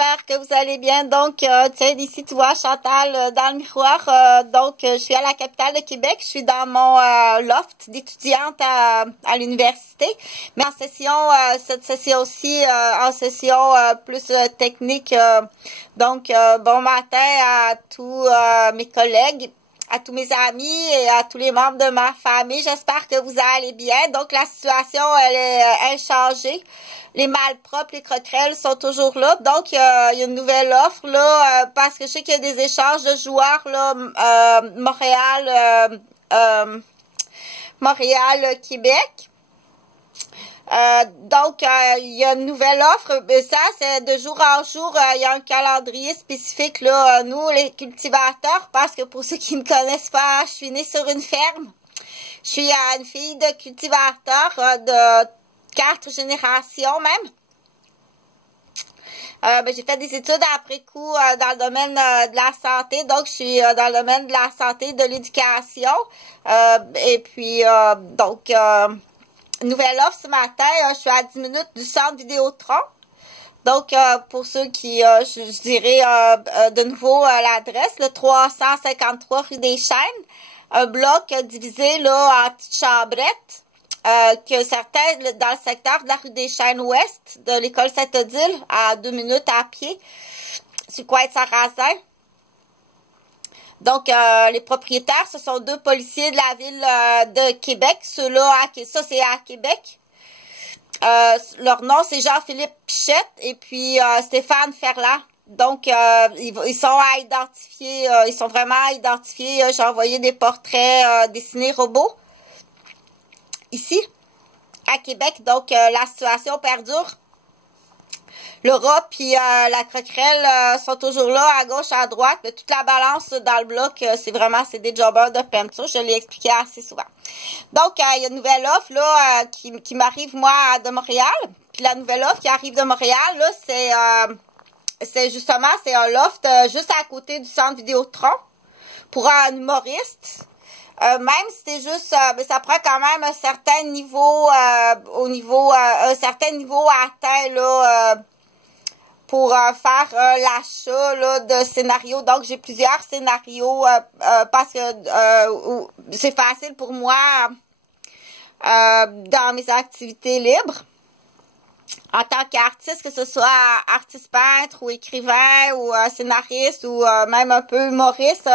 j'espère que vous allez bien. Donc, tiens, ici, tu vois Chantal dans le miroir. Je suis à la capitale de Québec. Je suis dans mon loft d'étudiante à l'université. Mais en session, cette session-ci, en session plus technique. Bon matin à tous mes collègues, à tous mes amis et à tous les membres de ma famille. J'espère que vous allez bien. Donc, la situation, elle est inchangée. Les malpropres, les croquerelles sont toujours là. Donc, il y a une nouvelle offre, là, parce que je sais qu'il y a des échanges de joueurs, là, Montréal, Québec. Il y a une nouvelle offre. Ça, c'est de jour en jour. Il y a un calendrier spécifique, là, nous, les cultivateurs, parce que pour ceux qui ne connaissent pas, je suis née sur une ferme. Je suis une fille de cultivateur de 4 générations même. J'ai fait des études après coup dans le domaine de la santé. Donc, je suis dans le domaine de la santé et de l'éducation. Nouvelle offre ce matin, je suis à 10 minutes du centre Vidéotron. Donc, pour ceux qui, je dirais de nouveau l'adresse, le 353 rue des Chênes, un bloc divisé là en petites chambrettes, que certains dans le secteur de la rue des Chênes ouest, de l'école Sainte-Odile, à 2 minutes à pied, sur le coin de Saint-Razin. Donc, les propriétaires, ce sont 2 policiers de la ville de Québec. Ceux-là, ça c'est à Québec. Leur nom, c'est Jean-Philippe Pichette et puis Stéphane Ferland. Donc, ils sont à identifier, ils sont vraiment à identifier. J'ai envoyé des portraits dessinés robots ici, à Québec. Donc, la situation perdure. Le rat puis la croquerelle sont toujours là, à gauche, à droite. Mais toute la balance dans le bloc, c'est des jobbers de peinture. Je l'ai expliqué assez souvent. Donc, il y a une nouvelle offre là qui m'arrive, moi, de Montréal. Puis la nouvelle offre qui arrive de Montréal, là, c'est un loft juste à côté du centre Vidéotron pour un humoriste. Même si c'est juste, ça prend quand même un certain niveau, un certain niveau atteint, là, pour faire l'achat là de scénarios. Donc, j'ai plusieurs scénarios parce que c'est facile pour moi dans mes activités libres. En tant qu'artiste, que ce soit artiste peintre ou écrivain ou scénariste ou même un peu humoriste,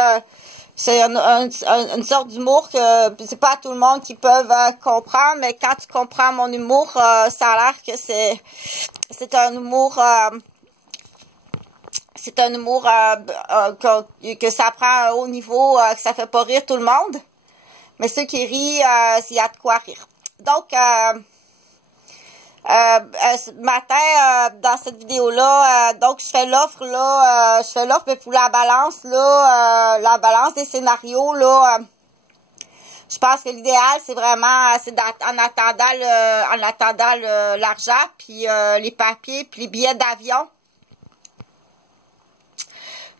c'est une sorte d'humour que c'est pas tout le monde qui peut comprendre, mais quand tu comprends mon humour, ça a l'air que c'est un humour que ça prend un haut niveau, que ça fait pas rire tout le monde. Mais ceux qui rient, il y a de quoi rire. Donc, ce matin, dans cette vidéo-là, donc je fais l'offre là, mais pour la balance là, la balance des scénarios là, je pense que l'idéal c'est vraiment, en attendant l'argent puis les papiers puis les billets d'avion.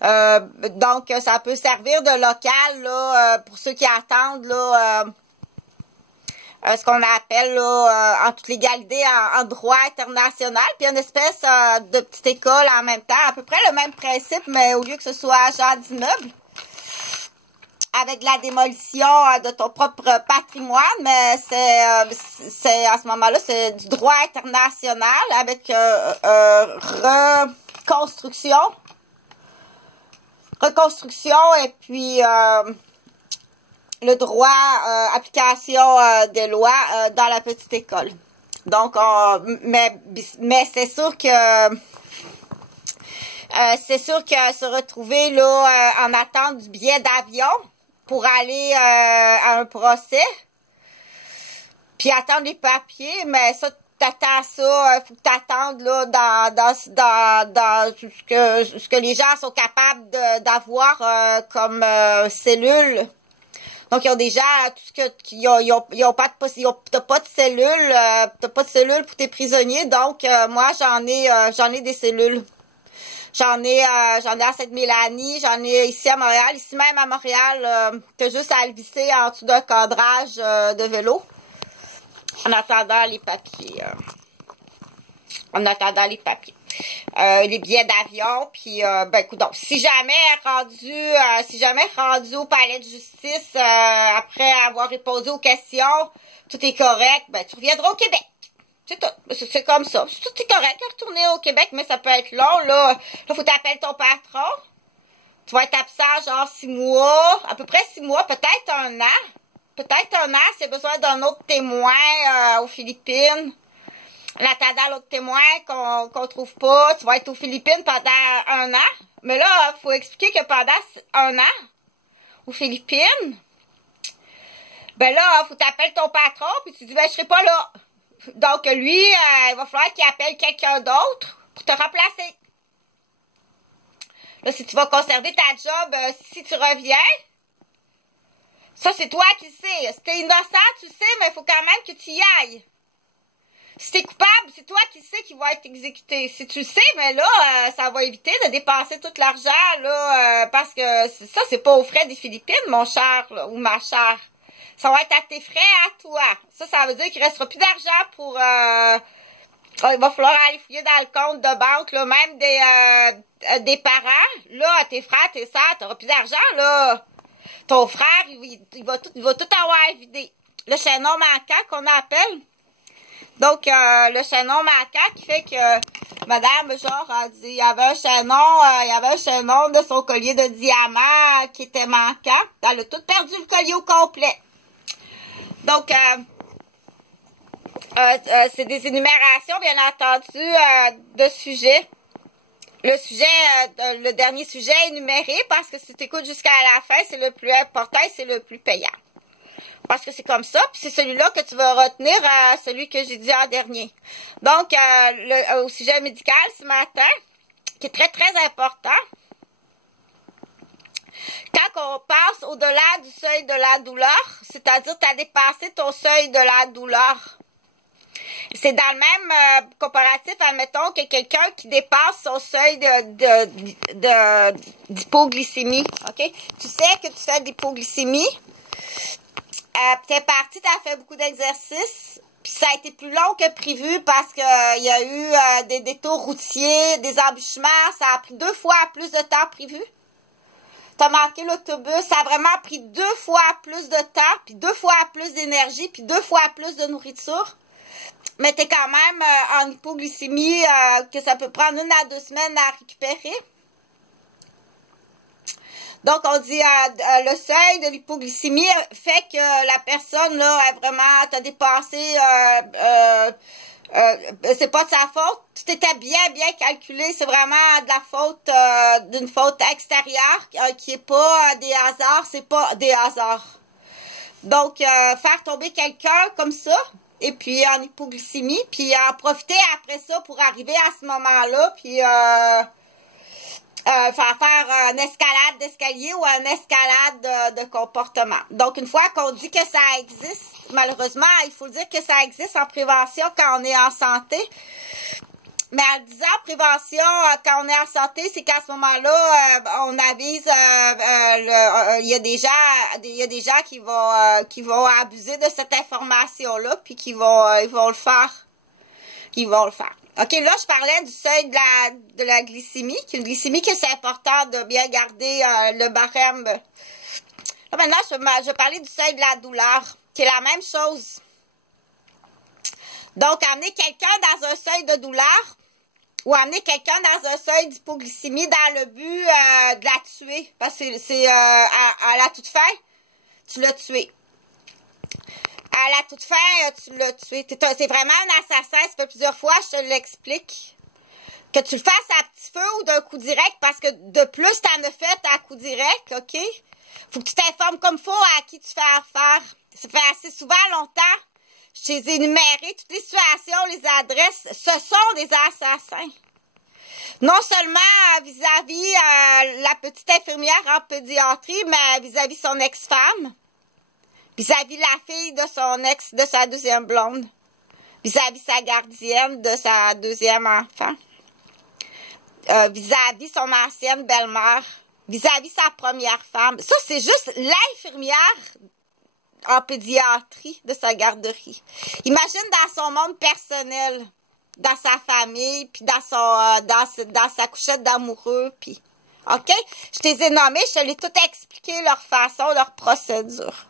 Donc ça peut servir de local là pour ceux qui attendent là. Ce qu'on appelle là, en toute légalité en droit international, puis une espèce de petite école en même temps, à peu près le même principe, mais au lieu que ce soit genre d'immeuble, avec la démolition de ton propre patrimoine, mais c'est à ce moment-là, c'est du droit international avec reconstruction et puis le droit, application des lois dans la petite école. Donc, mais c'est sûr que se retrouver là en attente du billet d'avion pour aller à un procès, puis attendre les papiers, mais ça t'attends ça, faut que t'attendes là dans ce que les gens sont capables d'avoir comme cellules. Donc, ils ont déjà tout ce que ils ont pas t'as pas de cellules, pour tes prisonniers. Donc, moi, j'en ai des cellules. J'en ai à Sainte-Mélanie, j'en ai ici à Montréal, ici même à Montréal, t'as juste à le visser en dessous d'un cadrage de vélo. En attendant les papiers. les billets d'avion, puis ben écoute, donc, si jamais rendu au palais de justice, après avoir répondu aux questions, tout est correct, ben tu reviendras au Québec. C'est tout. C'est comme ça. Tout est correct à retourner au Québec, mais ça peut être long, là. Là, faut t'appeler ton patron. Tu vas être absent genre 6 mois, à peu près 6 mois, peut-être 1 an. Peut-être 1 an s'il y a besoin d'un autre témoin aux Philippines. En attendant l'autre témoin qu'on trouve pas, tu vas être aux Philippines pendant 1 an. Mais là, il faut expliquer que pendant 1 an, aux Philippines, ben là, faut t'appeler ton patron, puis tu dis, ben je serai pas là. Donc lui, il va falloir qu'il appelle quelqu'un d'autre pour te remplacer. Là, si tu vas conserver ta job, si tu reviens, ça, c'est toi qui sais. Si t'es innocent, tu sais, mais il faut quand même que tu y ailles. Si t'es coupable, c'est toi qui sais qu'il va être exécuté. Si tu le sais, mais là, ça va éviter de dépenser tout l'argent, là, parce que ça, c'est pas aux frais des Philippines, mon cher, là, ou ma chère. Ça va être à tes frais, à toi. Ça veut dire qu'il restera plus d'argent pour... il va falloir aller fouiller dans le compte de banque, là, même des parents. Là, tes frères, tes sœurs, t'auras plus d'argent, là. Ton frère, il va tout avoir vidé. Le chaînon manquant qu'on appelle. Donc, le chaînon manquant qui fait que madame, genre, a dit, il y avait un chaînon de son collier de diamants qui était manquant. Elle a tout perdu le collier au complet. Donc, c'est des énumérations, bien entendu, de sujets. Le dernier sujet est énuméré parce que si tu écoutes jusqu'à la fin, c'est le plus important et c'est le plus payant. Parce que c'est comme ça, puis c'est celui-là que tu vas retenir, celui que j'ai dit en dernier. Donc, au sujet médical ce matin, qui est très, très important, quand on passe au-delà du seuil de la douleur, c'est-à-dire tu as dépassé ton seuil de la douleur. C'est dans le même comparatif, admettons, que quelqu'un qui dépasse son seuil d'hypoglycémie, ok? Tu sais que tu fais de l'hypoglycémie, t'es parti, t'as fait beaucoup d'exercices, puis ça a été plus long que prévu parce que il y a eu des détours routiers, des embûchements, ça a pris 2 fois plus de temps prévu. T'as manqué l'autobus, ça a vraiment pris 2 fois plus de temps, puis 2 fois plus d'énergie, puis 2 fois plus de nourriture. Mais t'es quand même en hypoglycémie, que ça peut prendre 1 à 2 semaines à récupérer. Donc, on dit le seuil de l'hypoglycémie fait que la personne, là, est vraiment, t'as dépassé, c'est pas de sa faute. Tout était bien, bien calculé. C'est vraiment de la faute, d'une faute extérieure, qui est pas des hasards, c'est pas des hasards. Donc, faire tomber quelqu'un comme ça, et puis en hypoglycémie, puis en profiter après ça pour arriver à ce moment-là, puis faire une escalade d'escalier ou une escalade de comportement. Donc, une fois qu'on dit que ça existe, malheureusement, il faut dire que ça existe en prévention quand on est en santé. Mais en disant prévention, quand on est en santé, c'est qu'à ce moment-là, on avise, il y a des gens qui vont abuser de cette information-là, puis ils vont le faire. Ils vont le faire. OK, là, je parlais du seuil de la glycémie, qui est une glycémie que c'est important de bien garder le barème. Là, maintenant, je vais parler du seuil de la douleur, qui est la même chose. Donc, amener quelqu'un dans un seuil de douleur ou amener quelqu'un dans un seuil d'hypoglycémie dans le but de la tuer. Parce que c'est à la toute fin, tu l'as tué. À la toute fin, tu l'as tué. C'est vraiment un assassin. Ça fait plusieurs fois, je te l'explique. Que tu le fasses à petit feu ou d'un coup direct, parce que de plus, t'en as fait à coup direct, OK? Faut que tu t'informes comme faut à qui tu fais affaire. Ça fait assez souvent longtemps. Je t'ai énuméré toutes les situations, les adresses. Ce sont des assassins. Non seulement vis-à-vis la petite infirmière en pédiatrie, mais vis-à-vis son ex-femme. Vis-à-vis la fille de son ex, de sa deuxième blonde. Vis-à-vis sa gardienne de sa deuxième enfant. Vis-à-vis son ancienne belle-mère. Vis-à-vis sa première femme. Ça, c'est juste l'infirmière en pédiatrie de sa garderie. Imagine dans son monde personnel. dans sa famille, puis dans sa couchette d'amoureux, puis... OK? Je t'ai nommé, je te l'ai tout expliqué, leur façon, leur procédure.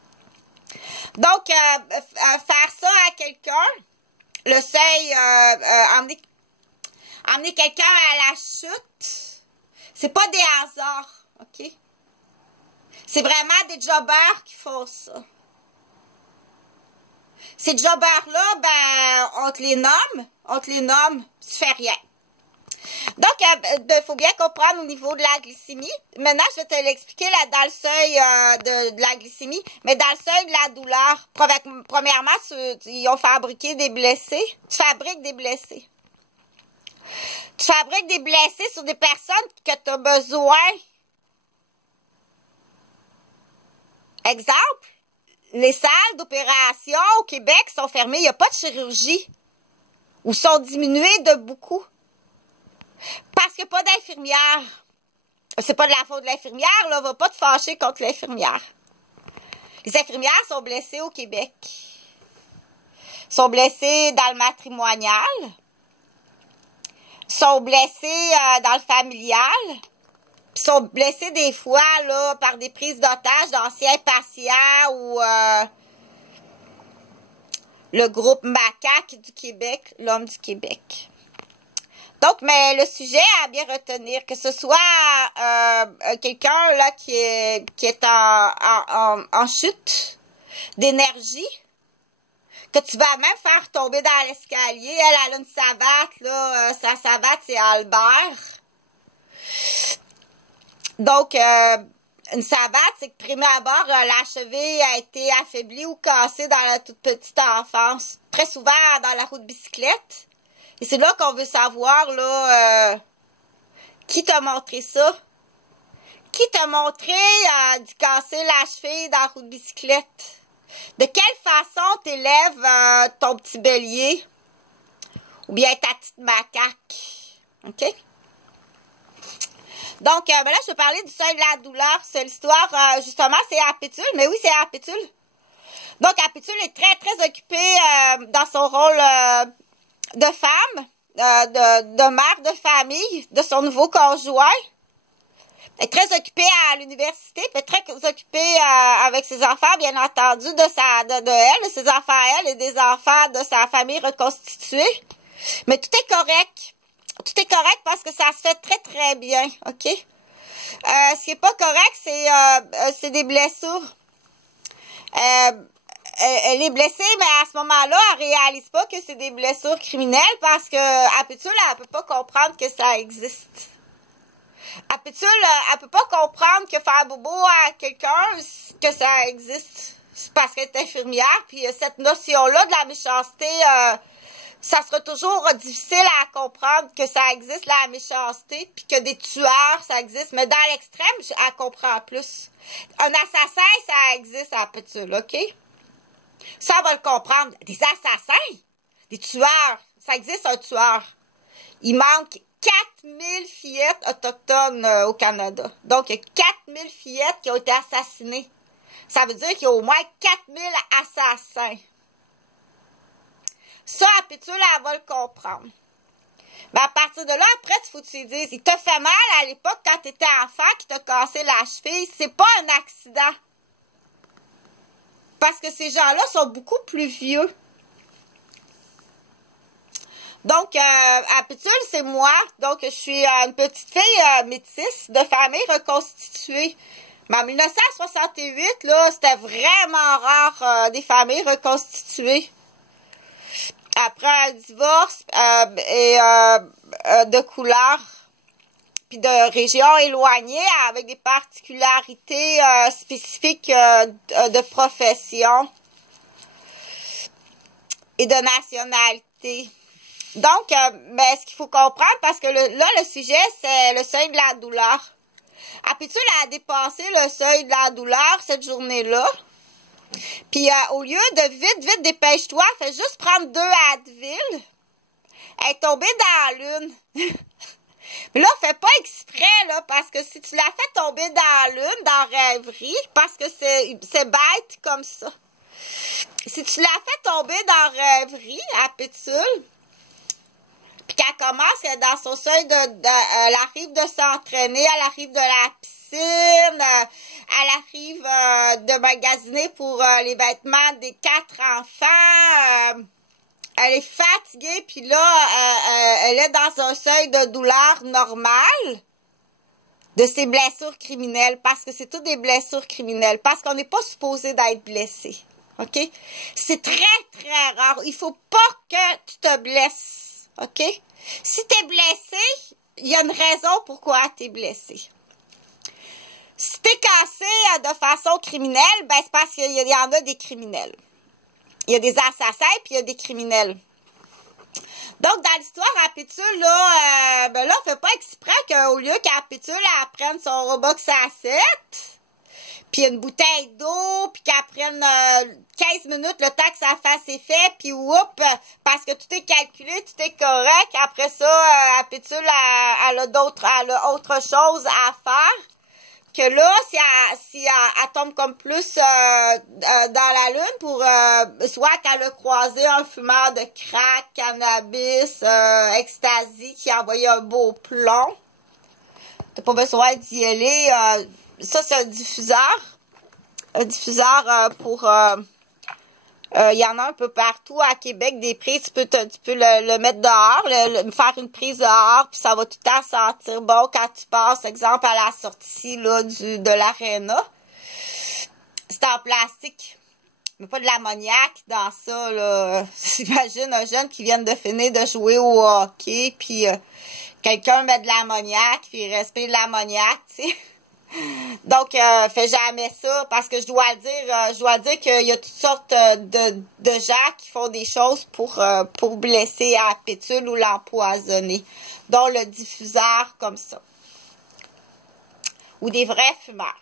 Donc, faire ça à quelqu'un, le seuil, emmener quelqu'un à la chute, c'est pas des hasards, OK? C'est vraiment des jobbers qui font ça. Ces jobbers-là, ben, on te les nomme, tu fais rien. Donc, il faut bien comprendre au niveau de la glycémie. Maintenant, je vais te l'expliquer là dans le seuil de la glycémie. Mais dans le seuil de la douleur, premièrement, ils ont fabriqué des blessés. Tu fabriques des blessés. Tu fabriques des blessés sur des personnes que tu as besoin. Exemple, les salles d'opération au Québec sont fermées. Il n'y a pas de chirurgie. Ou sont diminuées de beaucoup. Parce qu'il n'y a pas d'infirmière. C'est pas de la faute de l'infirmière, là. Va pas te fâcher contre l'infirmière. Les infirmières sont blessées au Québec. Sont blessées dans le matrimonial. Sont blessées dans le familial. Puis sont blessées des fois, là, par des prises d'otages d'anciens patients ou le groupe Macaque du Québec, l'homme du Québec. Donc, mais le sujet à bien retenir, que ce soit quelqu'un là qui est en chute d'énergie, que tu vas même faire tomber dans l'escalier. Elle a une savate, là, sa savate, c'est Albert. Donc, une savate, c'est que prime abord, la cheville a été affaiblie ou cassée dans la toute petite enfance. Très souvent dans la roue de bicyclette. Et c'est là qu'on veut savoir, là, qui t'a montré ça? Qui t'a montré de casser la cheville dans la roue de bicyclette? De quelle façon t'élèves ton petit bélier? Ou bien ta petite macaque? OK? Donc, ben là, je vais parler du seuil de la douleur. C'est l'histoire, justement, c'est Apétule. Mais oui, c'est Apétule. Donc, Apétule est très, très occupée dans son rôle de femme, de mère de famille, de son nouveau conjoint. Elle est très occupée à l'université, puis très occupée avec ses enfants, bien entendu, de elle, de ses enfants à elle et des enfants de sa famille reconstituée. Mais tout est correct. Tout est correct parce que ça se fait très, très bien, OK? Ce qui est pas correct, c'est des blessures. Elle est blessée, mais à ce moment-là, elle réalise pas que c'est des blessures criminelles parce que Apétule, elle peut pas comprendre que ça existe. Apétule, elle peut pas comprendre que faire bobo à quelqu'un, que ça existe. C'est parce qu'elle est infirmière, puis cette notion-là de la méchanceté, ça sera toujours difficile à comprendre que ça existe, la méchanceté, puis que des tueurs, ça existe. Mais dans l'extrême, elle comprend plus. Un assassin, ça existe à Apétule, OK? Ça, on va le comprendre. Des assassins, des tueurs, ça existe un tueur. Il manque 4000 fillettes autochtones au Canada. Donc, il y a 4000 fillettes qui ont été assassinées. Ça veut dire qu'il y a au moins 4000 assassins. Ça, Apétule, elle va le comprendre. Mais à partir de là, après, il faut que tu lui dises, il t'a fait mal à l'époque quand tu étais enfant, qui t'a cassé la cheville. C'est pas un accident. Parce que ces gens-là sont beaucoup plus vieux. Donc, Apétule, c'est moi. Donc, je suis une petite fille métisse de famille reconstituée. Mais en 1968, là, c'était vraiment rare des familles reconstituées. Après un divorce de couleur, puis de régions éloignées avec des particularités spécifiques de profession et de nationalité. Donc, mais ce qu'il faut comprendre, parce que là, le sujet, c'est le seuil de la douleur. Apétule a dépassé le seuil de la douleur cette journée-là. Puis, au lieu de vite, dépêche-toi, fais juste prendre 2 Advil. Elle est tombée dans la lune. Mais là, fais pas exprès, là, parce que si tu la fais tomber dans la lune, dans la rêverie, parce que c'est bête comme ça. Si tu la fais tomber dans la rêverie, Apétule, Puis qu'elle commence, elle est dans son seuil elle arrive de s'entraîner, elle arrive de la piscine, elle arrive de magasiner pour les vêtements des 4 enfants, elle est fatiguée, puis là, elle est dans un seuil de douleur normal de ses blessures criminelles, parce que c'est toutes des blessures criminelles, parce qu'on n'est pas supposé d'être blessé, OK? C'est très, très rare. Il faut pas que tu te blesses, OK? Si tu es blessé, il y a une raison pourquoi tu es blessé. Si tu es cassé de façon criminelle, ben c'est parce qu'il y en a des criminels. Il y a des assassins, puis il y a des criminels. Donc, dans l'histoire, à Pétule, là, ben là, on fait pas exprès qu'au lieu qu'à Pétule, elle prenne son Robux à 7, puis une bouteille d'eau, puis qu'elle prenne 15 minutes, le temps que ça fasse effet, puis oups, parce que tout est calculé, tout est correct. Après ça, à Pétule, elle a autre chose à faire. Que là, si elle tombe comme plus dans la lune pour soit qu'elle a croisé un fumeur de crack, cannabis, ecstasy qui a envoyé un beau plomb. T'as pas besoin d'y aller. Ça, c'est un diffuseur. Un diffuseur pour... il y en a un peu partout à Québec, des prises, tu peux le mettre dehors, faire une prise dehors, puis ça va tout le temps sentir bon quand tu passes, exemple, à la sortie là, de l'aréna. C'est en plastique, mais pas de l'ammoniac dans ça, là. J'imagine un jeune qui vient de finir de jouer au hockey, puis quelqu'un met de l'ammoniac, puis il respire de l'ammoniac, tu sais. Donc, fais jamais ça, parce que je dois dire qu'il y a toutes sortes de gens qui font des choses pour blesser à la pétule ou l'empoisonner, dont le diffuseur comme ça. Ou des vrais fumeurs.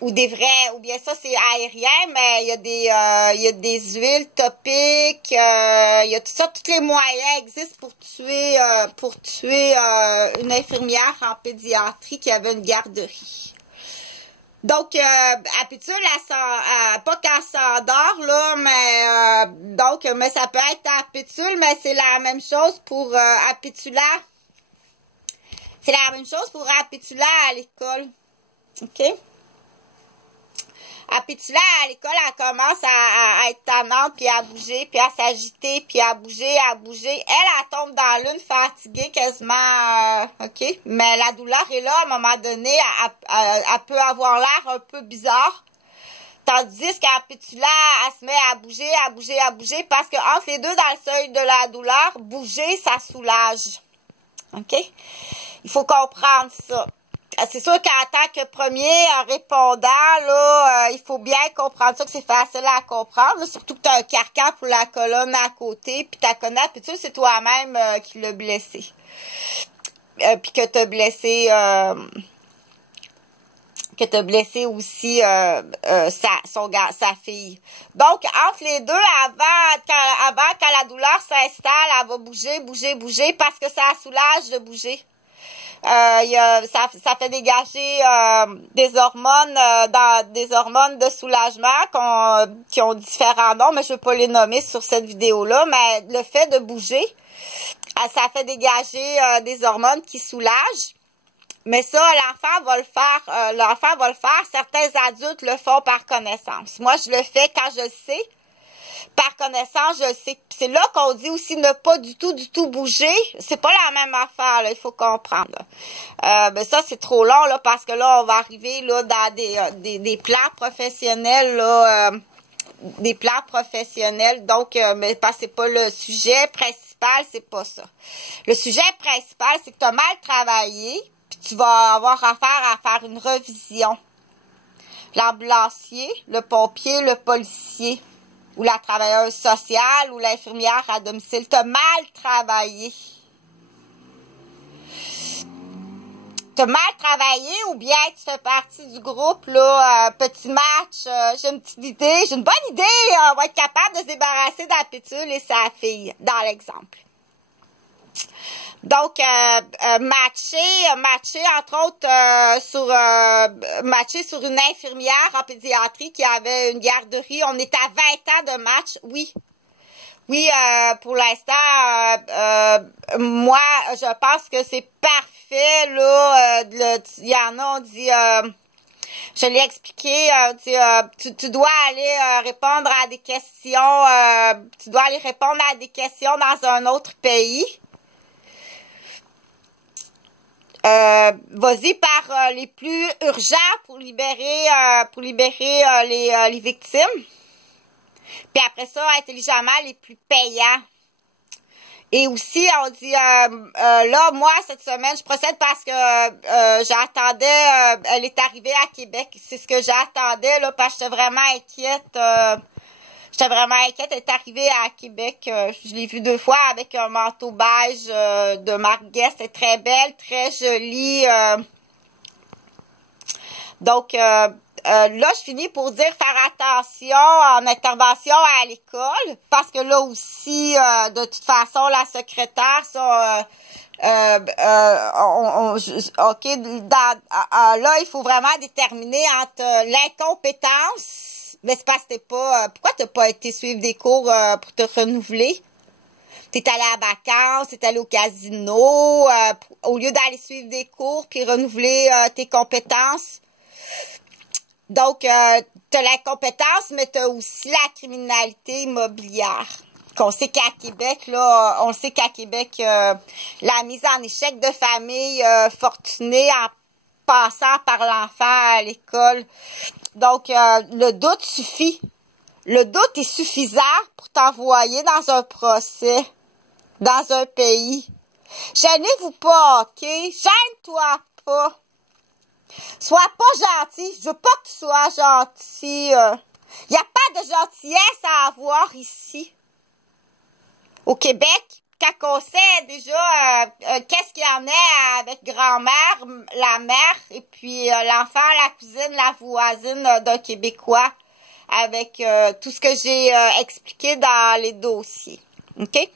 Ou bien ça c'est aérien, mais il y a des huiles topiques, il y a tout ça, tous les moyens existent pour tuer une infirmière en pédiatrie qui avait une garderie. Donc, à Pétule, pas qu'elle s'endort, là, mais ça peut être à Pétule, mais c'est la même chose pour Apétula. C'est la même chose pour Apétula à l'école. OK? À Pétula, à l'école, elle commence à être tannante, puis à bouger, puis à s'agiter, puis à bouger. Elle tombe dans l'une fatiguée quasiment, OK? Mais la douleur est là, à un moment donné, elle peut avoir l'air un peu bizarre. Tandis qu'à Pétula, elle se met à bouger, parce que entre les deux, dans le seuil de la douleur, bouger, ça soulage. OK? Il faut comprendre ça. C'est sûr qu'en tant que premier répondant, là, il faut bien comprendre ça, que c'est facile à comprendre, là, surtout que tu as un carcan pour la colonne à côté, puis ta connasse, puis tu sais, c'est toi-même qui l'as blessé. Puis que tu as blessé aussi sa fille. Donc, entre les deux, avant que la douleur s'installe, elle va bouger, parce que ça soulage de bouger. Ça fait dégager des hormones des hormones de soulagement qui ont différents noms, mais je ne vais pas les nommer sur cette vidéo-là, mais le fait de bouger, ça fait dégager des hormones qui soulagent. Mais ça, l'enfant va le faire. Certains adultes le font par connaissance. Moi, je le fais quand je le sais. Par connaissance, je sais. C'est là qu'on dit aussi ne pas du tout bouger. C'est pas la même affaire, là, il faut comprendre. Ben ça, c'est trop long, là, parce que là, on va arriver là dans des plans professionnels, là, des plans professionnels. Donc, mais parce que c'est pas le sujet principal, c'est pas ça. Le sujet principal, c'est que tu as mal travaillé, puis tu vas avoir affaire à faire une revision. L'ambulancier, le pompier, le policier, ou la travailleuse sociale, ou l'infirmière à domicile. Tu as mal travaillé. Tu as mal travaillé, ou bien tu fais partie du groupe, là, petit match, j'ai une petite idée, j'ai une bonne idée, on va être capable de se débarrasser de la pétule et sa fille, dans l'exemple. Donc, matcher entre autres matcher sur une infirmière en pédiatrie qui avait une garderie. On est à 20 ans de match, oui. Oui, pour l'instant, moi, je pense que c'est parfait, là. Il y en a, on dit, je l'ai expliqué, tu dois aller répondre à des questions, tu dois aller répondre à des questions dans un autre pays. Vas-y par les plus urgents pour libérer les victimes. Puis après ça, intelligemment, les plus payants. Et aussi, on dit, là, moi, cette semaine, je procède parce que j'attendais, elle est arrivée à Québec. C'est ce que j'attendais, là, parce que j'étais vraiment inquiète. Elle est arrivée à Québec. Je l'ai vue 2 fois avec un manteau beige de marque Guess. Elle est très belle, très jolie. Donc, là, je finis pour dire faire attention en intervention à l'école, parce que là aussi, de toute façon, la secrétaire, ça, OK, là, il faut vraiment déterminer entre l'incompétence, mais c'est parce que t'es pas, pourquoi t'as pas été suivre des cours pour te renouveler? T'es allé à vacances, t'es allé au casino, au lieu d'aller suivre des cours puis renouveler tes compétences. Donc, t'as l'incompétence, mais t'as aussi la criminalité immobilière. Qu'on sait qu'à Québec, là, on sait qu'à Québec, la mise en échec de familles fortunées en passant par l'enfant à l'école. Donc, le doute suffit. Le doute est suffisant pour t'envoyer dans un procès, dans un pays. Gênez-vous pas, OK? Gêne-toi pas. Sois pas gentil. Je veux pas que tu sois gentil. Il n'y a pas de gentillesse à avoir ici. Au Québec, quand on sait déjà qu'est-ce qu'il y en a avec grand-mère, la mère, et puis l'enfant, la cousine, la voisine d'un Québécois, avec tout ce que j'ai expliqué dans les dossiers. OK?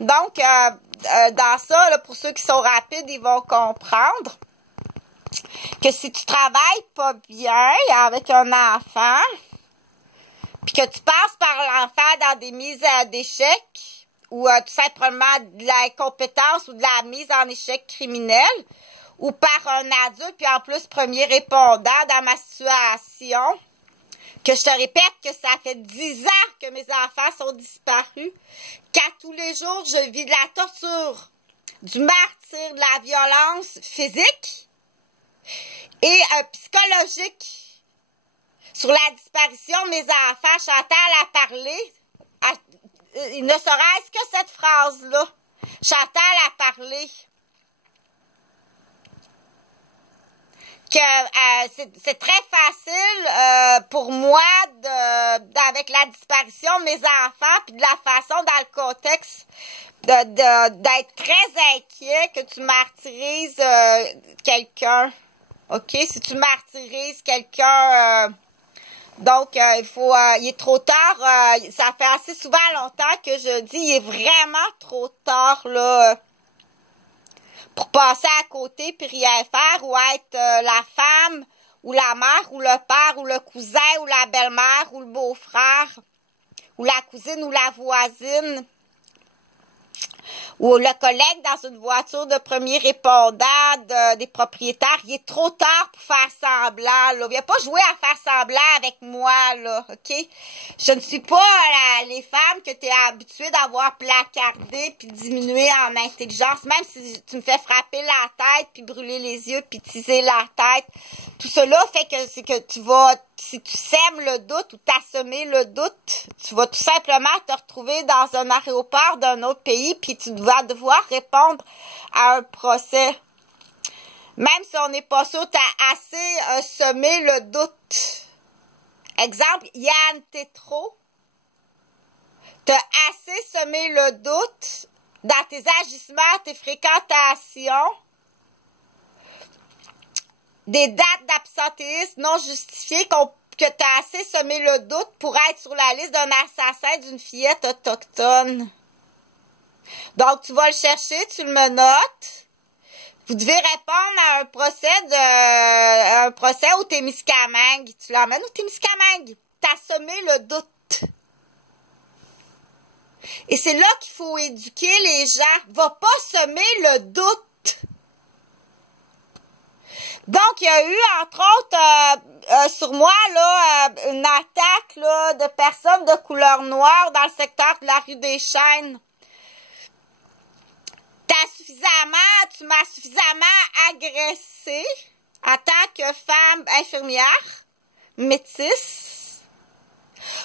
Donc, dans ça, là, pour ceux qui sont rapides, ils vont comprendre que si tu travailles pas bien avec un enfant, puis que tu passes par l'enfant dans des mises d'échec, ou tout simplement de l'incompétence ou de la mise en échec criminelle, ou par un adulte, puis en plus premier répondant dans ma situation, que je te répète que ça fait 10 ans que mes enfants sont disparus, qu'à tous les jours, je vis de la torture, du martyre, de la violence physique et psychologique. Sur la disparition de mes enfants, Chantal a parlé, il ne serait-ce que cette phrase-là. Chantal a parlé que c'est très facile pour moi avec la disparition de mes enfants puis de la façon dans le contexte d'être très inquiet que tu martyrises quelqu'un. OK? Si tu martyrises quelqu'un, donc il est trop tard. Ça fait assez souvent longtemps que je dis il est vraiment trop tard là pour passer à côté puis rien faire ou être la femme ou la mère ou le père ou le cousin ou la belle-mère ou le beau-frère ou la cousine ou la voisine ou le collègue dans une voiture de premier répondant des propriétaires. Il est trop tard pour faire semblant, là. Viens pas jouer à faire semblant avec moi, là, OK? Je ne suis pas les femmes que tu es habituée d'avoir placardées puis diminuées en intelligence, même si tu me fais frapper la tête puis brûler les yeux puis teaser la tête. Tout cela fait que c'est que tu vas, si tu sèmes le doute ou t'assemer le doute, tu vas tout simplement te retrouver dans un aéroport d'un autre pays puis tu vas devoir répondre à un procès. Même si on n'est pas sûr, tu as assez semé le doute. Exemple, Yann Tétrault, tu as assez semé le doute dans tes agissements, tes fréquentations, des dates d'absentéisme non justifiées que tu as assez semé le doute pour être sur la liste d'un assassin d'une fillette autochtone. Donc, tu vas le chercher, tu le menottes. Vous devez répondre à un procès au Témiscamingue. Tu l'emmènes au Témiscamingue. T'as semé le doute. Et c'est là qu'il faut éduquer les gens. Va pas semer le doute. Donc, il y a eu, entre autres, sur moi, là, une attaque là, de personnes de couleur noire dans le secteur de la rue des Chênes. Tu m'as suffisamment agressée en tant que femme infirmière, métisse,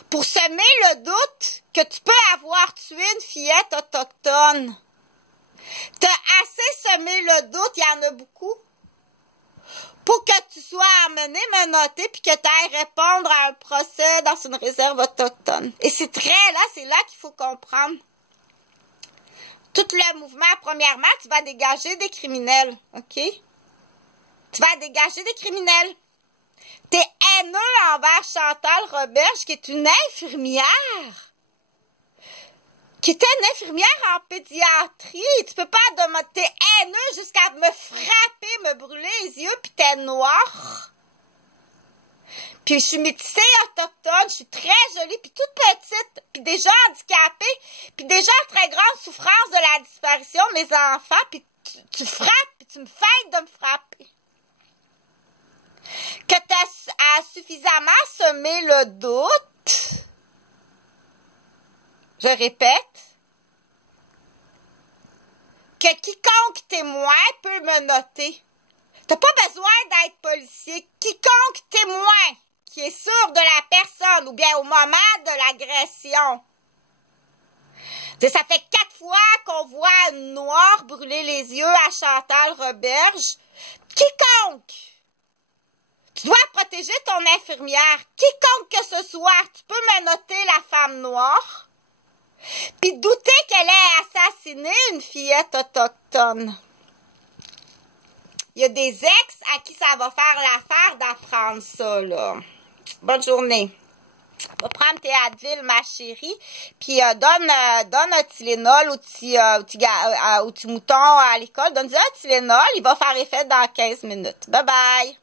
pour semer le doute que tu peux avoir tué une fillette autochtone. T'as assez semé le doute, il y en a beaucoup, pour que tu sois amené, menotté, puis que tu ailles répondre à un procès dans une réserve autochtone. Et c'est là qu'il faut comprendre. Tout le mouvement, premièrement, tu vas dégager des criminels, OK? Tu vas dégager des criminels. T'es haineux envers Chantal Roberge, qui est une infirmière. Qui était une infirmière en pédiatrie. Tu peux pas demander. T'es haineux jusqu'à me frapper, me brûler les yeux, puis t'es noire. Puis je suis métissée autochtone, je suis très jolie, puis toute petite, puis déjà handicapée, puis déjà en très grande souffrance de la disparition de mes enfants, puis tu frappes, puis tu me fais de me frapper. Que tu as suffisamment semé le doute, je répète, que quiconque témoin peut me noter. T'as pas besoin d'être policier. Quiconque témoin qui est sûr de la personne ou bien au moment de l'agression. Ça fait 4 fois qu'on voit une noire brûler les yeux à Chantal Roberge. Quiconque! Tu dois protéger ton infirmière. Quiconque que ce soit, tu peux me noter la femme noire. Puis douter qu'elle ait assassiné une fillette autochtone. Il y a des ex à qui ça va faire l'affaire d'apprendre ça, là. Bonne journée. Va prendre tes Advil, ma chérie, puis donne un Tylenol au petit mouton à l'école. Donne-lui un Tylenol, il va faire effet dans 15 minutes. Bye bye!